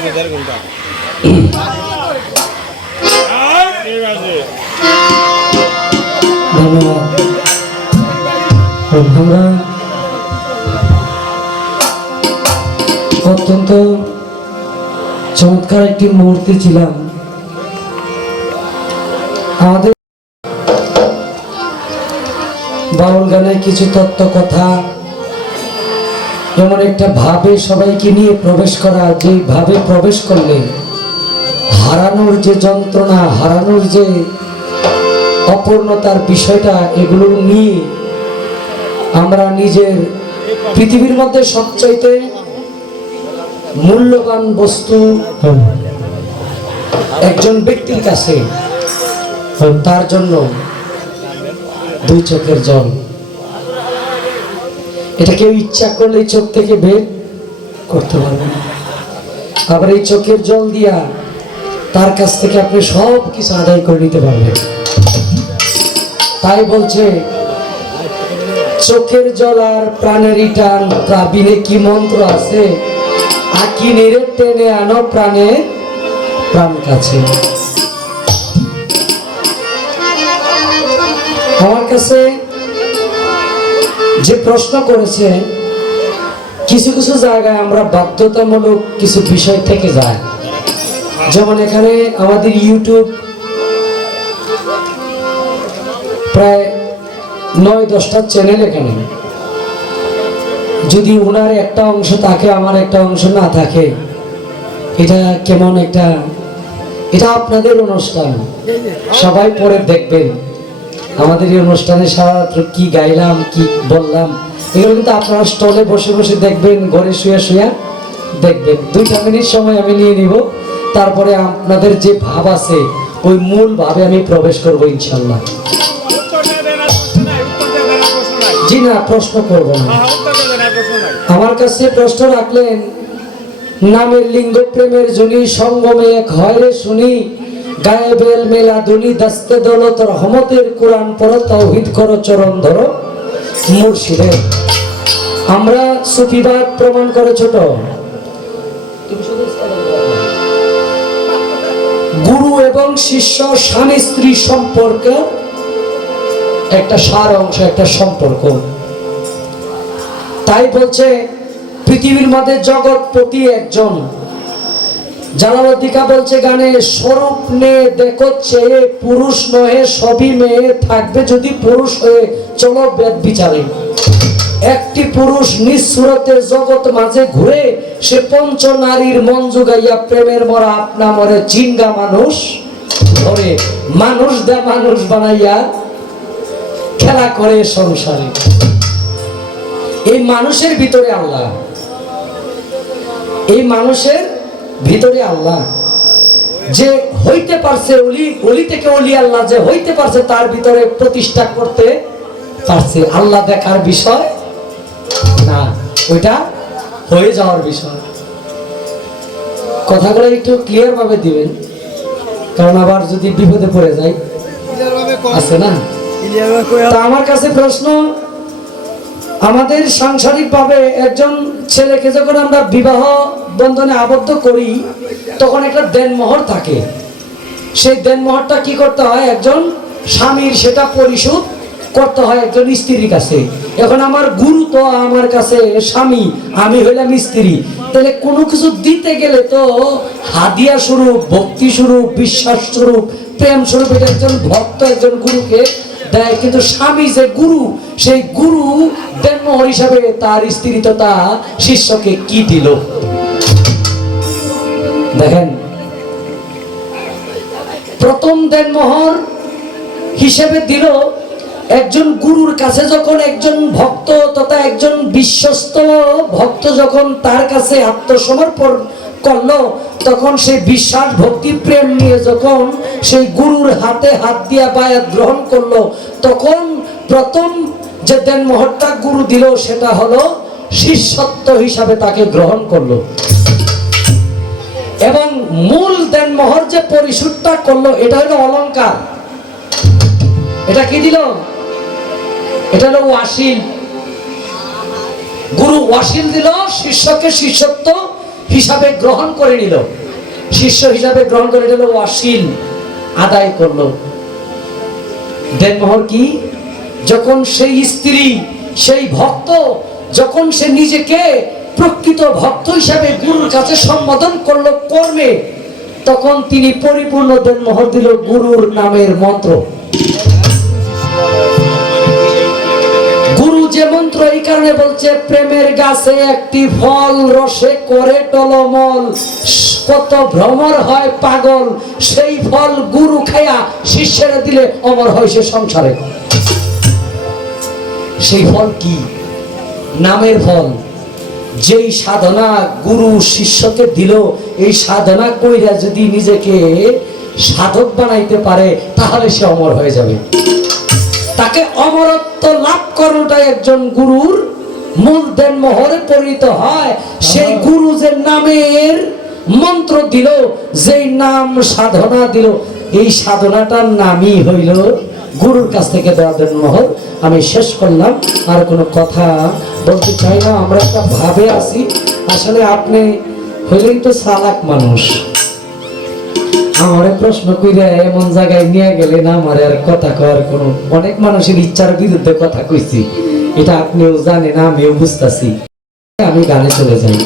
আমরা অত্যন্ত চমৎকার একটি মুহূর্তে ছিলাম। আমাদের বাউল গানের কিছু তত্ত্ব কথা, এমন একটা ভাবে সবাইকে নিয়ে প্রবেশ করা, যে ভাবে প্রবেশ করলে হারানোর যে যন্ত্রণা, হারানোর যে অপূর্ণতার বিষয়টা, এগুলো নিয়ে আমরা নিজের পৃথিবীর মধ্যে সবচাইতে মূল্যবান বস্তু একজন ব্যক্তির কাছে, তার জন্য দুই চোখের জল। এটা কেউ ইচ্ছা করলে চোখ থেকে বের করতে পারবে না। আবার এই চোখের জল দিয়া তার কাছ থেকে আপনি সব কিছু আদায় করে নিতে পারবেন। তাই বলছে, চোখের জল আর প্রাণেরই টান, প্রাবিনে কি মন্ত্র আছে, আকি নেড়ে টেনে আনো প্রাণে প্রাণ কাছে। আমার কাছে যে প্রশ্ন করেছে, কিছু কিছু জায়গায় আমরা বাধ্যতামূলক কিছু বিষয় থেকে যায়। যেমন এখানে আমাদের ইউটিউব প্রায় 9-10টা চ্যানেল। এখানে যদি ওনার একটা অংশ থাকে, আমার একটা অংশ না থাকে, এটা কেমন একটা, এটা আপনাদের অনুষ্ঠান, সবাই পরে দেখবেন। আমাদের এই অনুষ্ঠানে সারারাত্র কি গাইলাম, কি বললাম, এগুলো কিন্তু আপনারা স্টলে বসে বসে দেখবেন, ঘরে শুয়ে শুয়ে দেখবেন। 2টা মিনিট সময় আমি নিয়ে নিব, তারপরে আপনাদের যে ভাব আছে ওই মূল ভাবে আমি প্রবেশ করবো ইনশাল্লাহ। জি না, প্রশ্ন করব না। আমার কাছে প্রশ্ন রাখলেন, নামের লিঙ্গ প্রেমের জনি, সঙ্গমে এক হয় রে শুনি, গায়ে বেল মেলা দুনি, দাস্তে দৌলত রহমতের কোরআন পড়ো, তাওহীদ করো চরণ ধরো মুর্শিদের। আমরা সুফিবাদ প্রমাণ করে ছোট, গুরু এবং শিষ্য, স্বামী স্ত্রী সম্পর্ক একটা সার অংশ, একটা সম্পর্ক। তাই বলছে, পৃথিবীর মধ্যে জগৎপতি একজন। জালালউদ্দিন বলছে গানে, স্বরূপ নে দেখো চেয়ে, পুরুষ নহে সবই মেয়ে, থাকবে যদি পুরুষ হয়ে চলো বেদ বিচারে। একটি পুরুষ নিঃসুরতে জগৎ মাঝে ঘুরে, সে পঞ্চ নারীর মন জুগাইয়া, প্রেমের মরা আপনা মরে চিঙ্গা মানুষ ধরে, মানুষ দে মানুষ বানাইয়া খেলা করে সংসারে। এই মানুষের ভিতরে আল্লাহ, এই মানুষের ভিতরে আল্লাহ যে হইতে পারছে, অলি থেকে অলি আল্লাহ যে হইতে পারছে, তার ভিতরে প্রতিষ্ঠা করতে পারছে। আল্লাহ দেখার বিষয় না, ওইটা হয়ে যাওয়ার বিষয়। কথাগুলো একটু ক্লিয়ার ভাবে দিবেন, কারণ আবার যদি বিপদে পড়ে যায় আছে না। তা আমার কাছে প্রশ্ন, আমাদের সাংসারিক ভাবে একজন ছেলেকে যখন আমরা বিবাহ বন্ধনে আবদ্ধ করি, তখন একটা দেনমোহর থাকে। সেই দেনমোহরটা কি করতে হয়, একজন স্বামীর সেটা পরিশোধ করতে হয় একজন স্ত্রীর কাছে। এখন আমার গুরু তো আমার কাছে স্বামী, আমি হইলাম স্ত্রী, তাহলে কোনো কিছু দিতে গেলে তো হাদিয়া স্বরূপ, ভক্তি স্বরূপ, বিশ্বাস স্বরূপ, প্রেম স্বরূপ এটা একজন ভক্ত একজন গুরুকে দেয়। কিন্তু স্বামী যে গুরু, সেই গুরু দেনমোহর হিসাবে তার স্ত্রী তথা শিষ্যকে কি দিল দেখেন। প্রথম দেনমোহর হিসেবে দিল, একজন গুরুর কাছে যখন একজন ভক্ত তথা একজন বিশ্বস্ত ভক্ত যখন তার কাছে আত্মসমর্পণ করলো, তখন সেই বিশ্বাস ভক্তি প্রেম নিয়ে যখন সেই গুরুর হাতে হাত দিয়া বায়াত গ্রহণ করলো, তখন প্রথম যে দেনমোহরটা গুরু দিল সেটা হলো শিষ্যত্ব হিসাবে তাকে গ্রহণ করলো। এবং মূল দেনমোহর যে পরিশোধটা করলো, এটা হলো অলংকার। এটা কি দিল, এটা হলো ওয়াসিল। গুরু ওয়াসিল দিল শিষ্যকে শিষ্যত্ব হিসাবে গ্রহণ করে নিল, শিষ্য হিসাবে গ্রহণ করে নিল, অশ্লীল আদায় করলো। দেনমোহর কি? যখন সেই স্ত্রী, সেই ভক্ত, যখন সে নিজেকে প্রকৃত ভক্ত হিসাবে গুরুর কাছে সম্বোধন করলো কর্মে, তখন তিনি পরিপূর্ণ দেনমোহর দিল গুরুর নামের মন্ত্র। গুরু যে মন্ত্র এই কারণে বলছে, প্রেমের গাছে একটি ফল রসে করে টলমল, কত ভ্রমর হয় পাগল, সেই ফল গুরু খায়া শিষ্যেরা দিলে অমর হয় সে সংসারে। সেই ফল কি? নামের ফল। যেই সাধনা গুরু শিষ্যকে দিল, এই সাধনা কইরা যদি নিজেকে সাধক বানাইতে পারে তাহলে সে অমর হয়ে যাবে। তাকে অমরত্ব লাভ করাটাই একজন গুরুর মূল দেনমোহরে পরিণত হয়। সেই গুরু যে নামের মন্ত্র দিল, যেই নাম সাধনা দিল, এই সাধনাটার নামই হইল গুরুর কাছ থেকে দেওয়া দেনমোহর। আমি শেষ করলাম, আর কোনো কথা বলতে চাই না। আমরা একটা ভাবে আছি, আসলে আপনি হইলেই তো চালাক মানুষ, আমারে প্রশ্ন কইরা এমন জায়গায় নিয়ে গেলেন আমার আর কথা কওয়ার কোনো, অনেক মানুষের ইচ্ছার বিরুদ্ধে কথা কইছি, এটা আপনিও জানেন, আমিও বুঝতেছি। আমি গানে চলে যাই।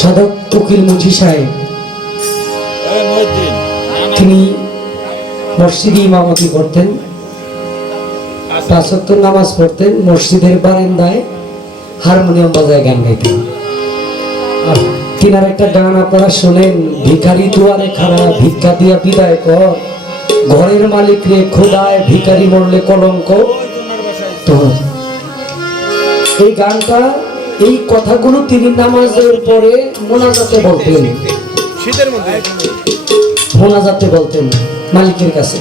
সাধক উকিল মুন্সি সাহেব, তিনি মসজিদে ইমামতি করতেন, ৫ ওয়াক্ত নামাজ পড়তেন, মসজিদের বারান্দায় হারমোনিয়াম বাজায় গান গাইতেন। আর তিনার একটা গান আপনারা শোনেন, ভিখারি দুয়ারে খাড়া ভিক্ষা দিয়া বিদায় কর, ঘরের মালিক রে খোদায় ভিখারি মরলে কলঙ্ক। তো এই গানটা, এই কথাগুলো তিনি নামাজের পরে মোনাজাতে বলতেন, মোনাজাতে বলতেন মালিকের কাছে।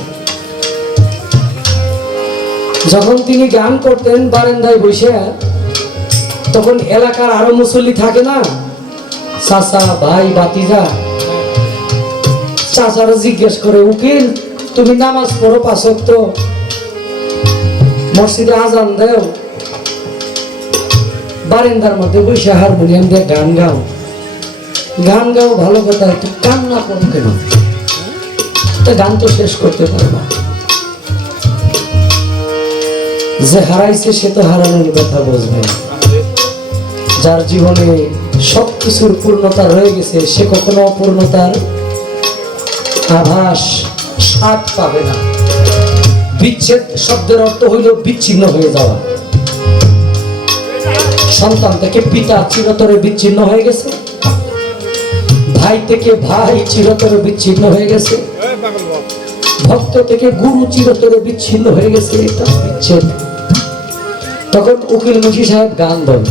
যখন তিনি গান করতেন বারান্দায় বসে, তখন এলাকার আরো মুসল্লি থাকে না, চাচা ভাই বাতিজা, চাচারা জিজ্ঞেস করে, উকিল তুমি নামাজ পড়ো ৫ ওয়াক্ত, মসজিদে আজান দেও, বারান্দার মধ্যে বসে হারমোনিয়াম দিয়ে গান গাও, গান গাও ভালো কথা, একটু কান্না করো কেন? গান তো শেষ করতে পারবা। যে হারাইছে সে তো হারানোর কথা বুঝবে, যার জীবনে সবকিছুর পূর্ণতা রয়ে গেছে সে কখনো অপূর্ণতার আভাস স্বাদ পাবে না। বিচ্ছেদ শব্দের অর্থ হইল বিচ্ছিন্ন হয়ে যাওয়া। সন্তান থেকে পিতা চিরতরে বিচ্ছিন্ন হয়ে গেছে, ভাই থেকে ভাই চিরতরে বিচ্ছিন্ন হয়ে গেছে, ভক্ত থেকে গুরু চিরতরে বিচ্ছিন্ন হয়ে গেছে, এটা বিচ্ছেদ। তখন উকিল মুন্সি সাহেব গান দেন,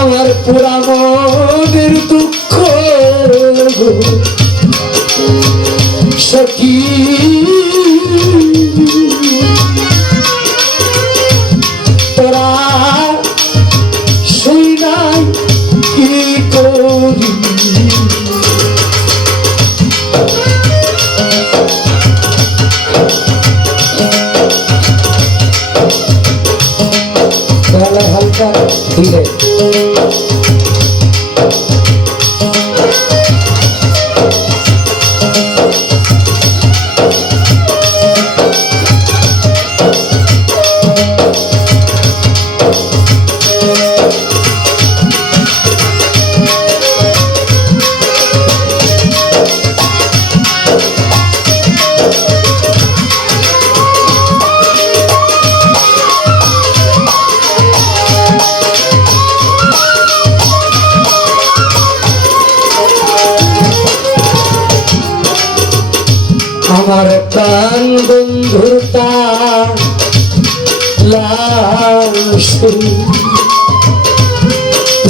আমার পুরা মনের দুঃখ সখী তোরা শুই নাই কি করি হালকা ধীরে আমার প্রাণ বন্ধুর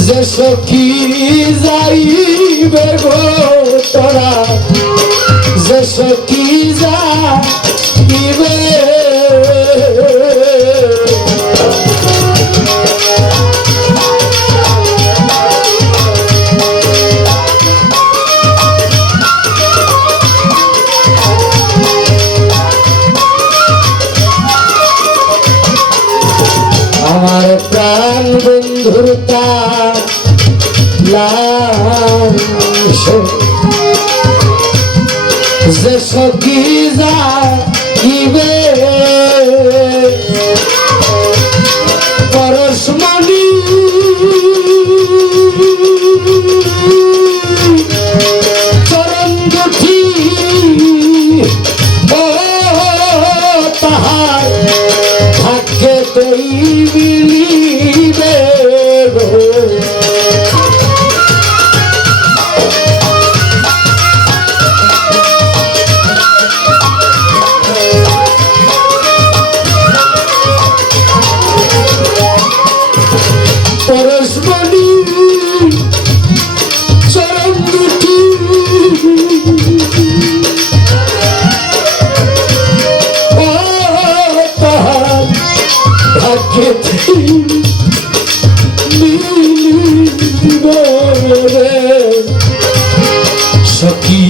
যে সখী যাইবে গো তোরা যে সখী যাইবে আমার প্রাণ বন্ধুর যে সখী যাইবে পরশমণি চরণ দুটি ও তাহার ভাগ্যে তৈ মিলিবে গো পরশমণি চরণ দুটি ও তাহার ভাগ্যে মিলিবে রে সখী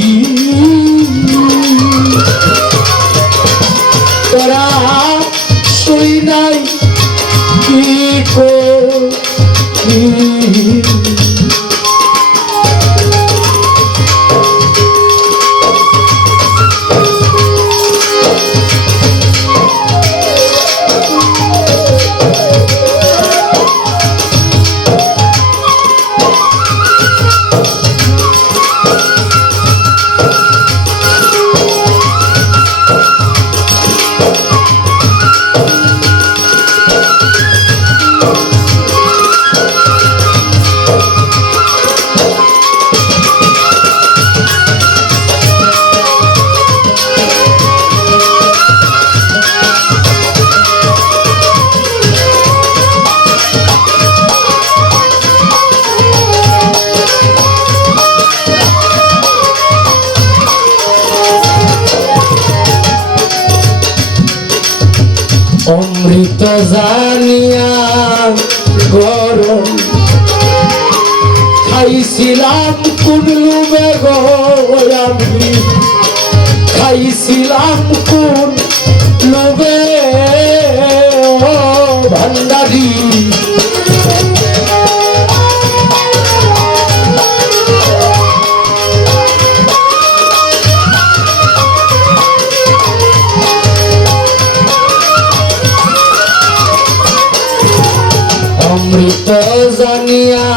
তোরা শুই নাই কি করি অমৃত জানিয়া গরম খাইছিলাম কোন লোভে গো আমি খাইছিলাম কোন লোভে ও ভান্ডারি অমৃত জানিয়া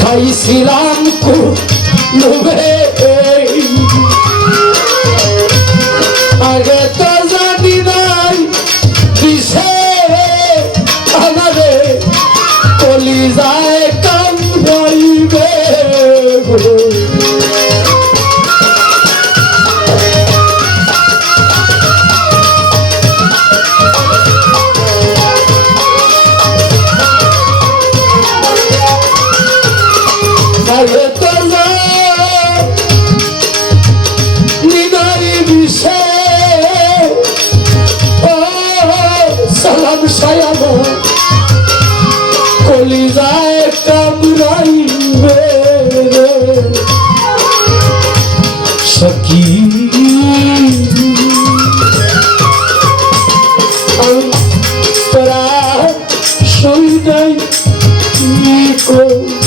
খাইছিলাম লোভে আগে তো জানি নাই দিশে আমারে কলি যায় কামড়াইবে ব্যবসায়ানো কলিজায় কামড়াইবে সখী তোরা সই নাই কি করি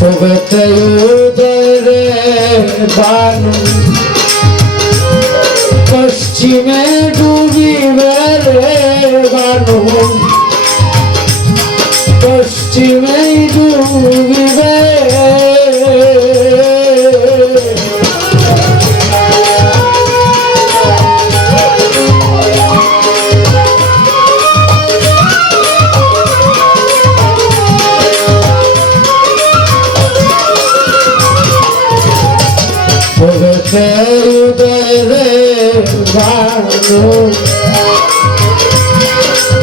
ভগতে উদরে বানু পশ্চিমে ডুবিবে রে বানু পশ্চিমে ডুবিবে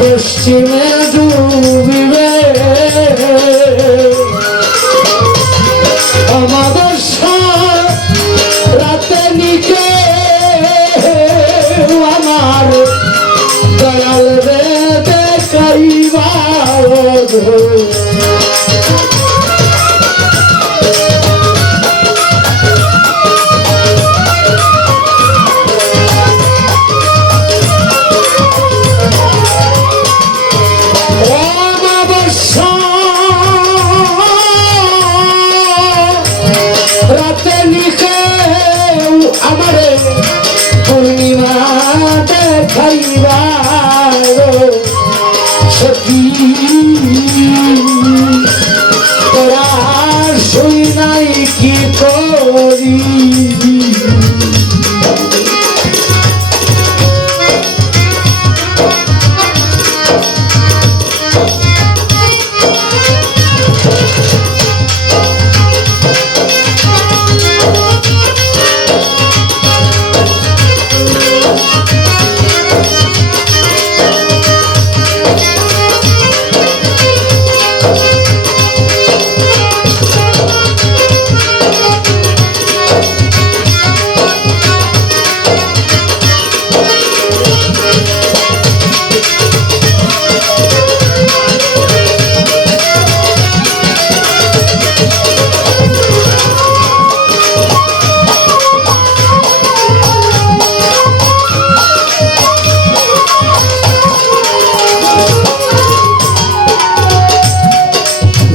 পশ্চিমে ডুবিবে আমাদের রাতে নিকে আমার দয়াল রে দেখাইবার সখী তোরা শুই নাই কি করি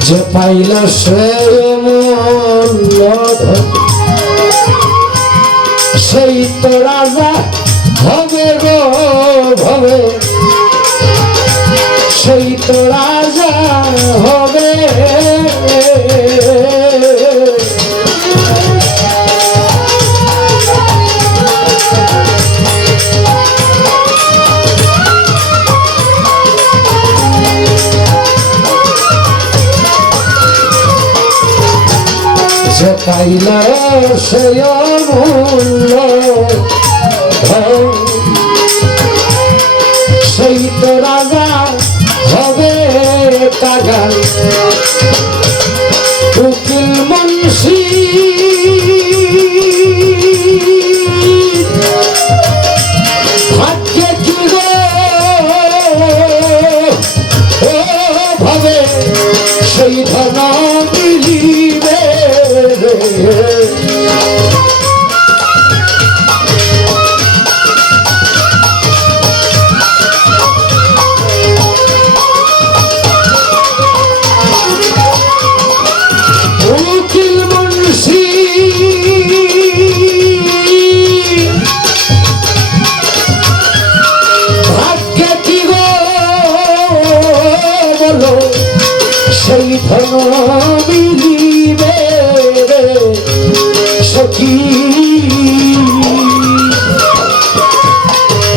যে পাইল সে সেই তো রাজা হবে গো ভবে সেই তো রাজা হবে যে পাইল সে অমূল্য সেই তো রাজা হবে কাগাল উকিল মুন্সি ভাগ্যে কি গো ও ভাবে সেই ধন মিলিবে উকিল মুন্সি ভাগ্যে কি গো বলো সেই ধন মিলিবে সখী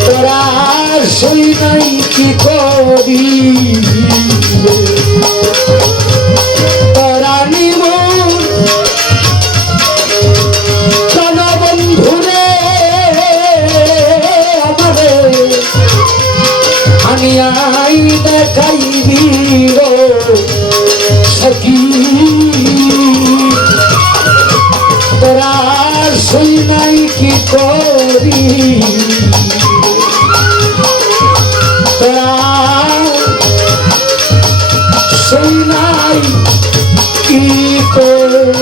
তোরা সই নাই কি করি তোরা নিব জনবন্ধুরে আমারে আমি আই দেখাইবি গো সখী তোরা সই নাই কি করি তোরা সই নাই কি করি